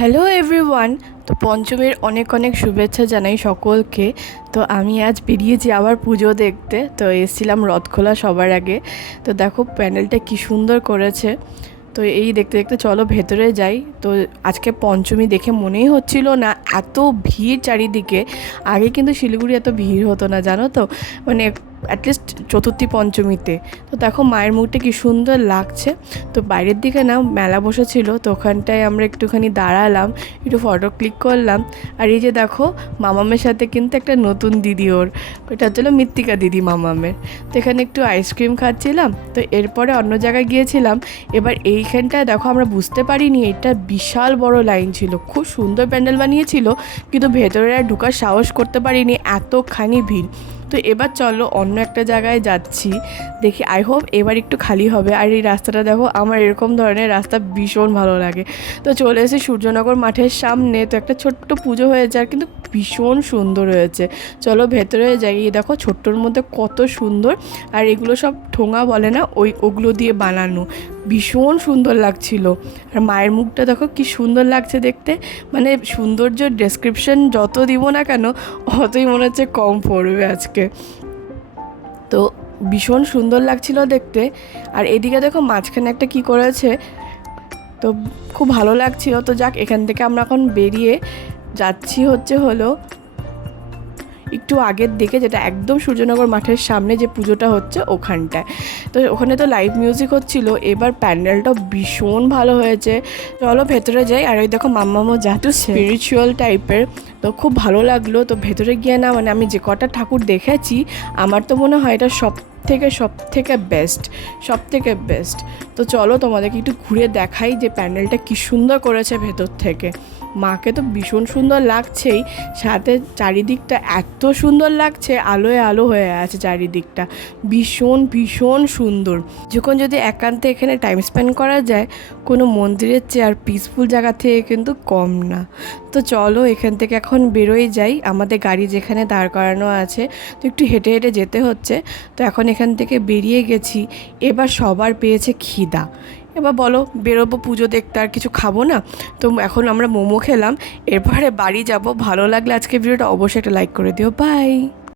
Hello everyone. তো পঞ্চমীর অনেক অনেক শুভেচ্ছা জানাই সকলকে। তো আমি আজ বেরিয়েছি আবার পুজো দেখতে। তো এসেছিলাম রথখোলা সবার আগে। তো দেখো প্যান্ডেলটা কি সুন্দর করেছে। তো এই দেখতে দেখতে চলো ভেতরে যাই। তো আজকে পঞ্চমী দেখে মনেই হচ্ছিল না এত ভিড় চারিদিকে। আগে কিন্তু শিলিগুড়ি এত ভিড় হতো না, জানো তো, মানে অ্যাটলিস্ট চতুর্থী পঞ্চমীতে। তো দেখো মায়ের মুখটা কি সুন্দর লাগছে। তো বাইরের দিকে না মেলা বসেছিল, তো ওখানটায় আমরা একটুখানি দাঁড়ালাম, একটু ফটো ক্লিক করলাম। আর এই যে দেখো মামামের সাথে কিন্তু একটা নতুন দিদি, ওটা হচ্ছিল মৃত্তিকা দিদি মামামের। তো এখানে একটু আইসক্রিম খাচ্ছিলাম। তো এরপরে অন্য জায়গায় গিয়েছিলাম। এবার এইখানটায় দেখো আমরা বুঝতে পারিনি এটা বিশাল বড় লাইন ছিল, খুব সুন্দর প্যান্ডেল বানিয়েছিল, কিন্তু ভেতরে আর ঢোকার সাহস করতে পারিনি, এতখানি ভিড়। তো এবার চলো অন্য একটা জায়গায় যাচ্ছি, দেখি আই হোপ এবার একটু খালি হবে। আর এই রাস্তাটা দেখো, আমার এরকম ধরনের রাস্তা ভীষণ ভালো লাগে। তো চলে এসে সূর্যনগর মাঠের সামনে। তো একটা ছোট্ট পুজো হয়েছে, আর কিন্তু ভীষণ সুন্দর হয়েছে। চলো ভেতরে যাই। দেখো ছোট্টর মধ্যে কত সুন্দর। আর এগুলো সব ঠোঙা বলে না, ওগুলো দিয়ে বানানো, ভীষণ সুন্দর লাগছিল। আর মায়ের মুখটা দেখো কি সুন্দর লাগছে দেখতে। মানে সৌন্দর্য ডেসক্রিপশন যত দিব না কেন, অতই মনে হচ্ছে কম পড়বে আজকে। তো ভীষণ সুন্দর লাগছিল দেখতে। আর এদিকে দেখো মাঝখানে একটা কি করেছে, তো খুব ভালো লাগছিল। তো যাক, এখান থেকে আমরা এখন বেরিয়ে যাচ্ছি হলো একটু আগের দিকে, যেটা একদম সূর্যনগর মাঠের সামনে যে পুজোটা হচ্ছে ওখানটায়। তো ওখানে তো লাইভ মিউজিক হচ্ছিল। এবার প্যান্ডেলটাও ভীষণ ভালো হয়েছে। চলো ভেতরে যাই। আর ওই দেখো মাম্মামও যেহেতু স্পিরিচুয়াল টাইপের, তো খুব ভালো লাগলো। তো ভেতরে গিয়ে না, মানে আমি যে কটা ঠাকুর দেখেছি, আমার তো মনে হয় এটা সব থেকে বেস্ট। তো চলো তোমাদেরকে একটু ঘুরে দেখাই যে প্যান্ডেলটা কি সুন্দর করেছে ভেতর থেকে। মাকে তো ভীষণ সুন্দর লাগছেই, সাথে চারিদিকটা এত সুন্দর লাগছে, আলোয় আলো হয়ে আছে চারিদিকটা, ভীষণ সুন্দর। যখন যদি একান্তে এখানে টাইম স্পেন্ড করা যায়, কোনো মন্দিরের চেয়ে আর পিসফুল জায়গা থেকে কিন্তু কম না। তো চলো এখান থেকে এখন বেরোই যাই। আমাদের গাড়ি যেখানে দাঁড় করানো আছে, তো একটু হেঁটে হেঁটে যেতে হচ্ছে। তো এখন এখান থেকে বেরিয়ে গেছি। এবার সবার পেয়েছে খিদা। এবার বলো বেরোবো পুজো দেখতে, আর কিছু খাবো না। তো এখন আমরা মোমো খেলাম, এরপরে বাড়ি যাব। ভালো লাগলে আজকে ভিডিওটা অবশ্যই একটা লাইক করে দিও। বাই।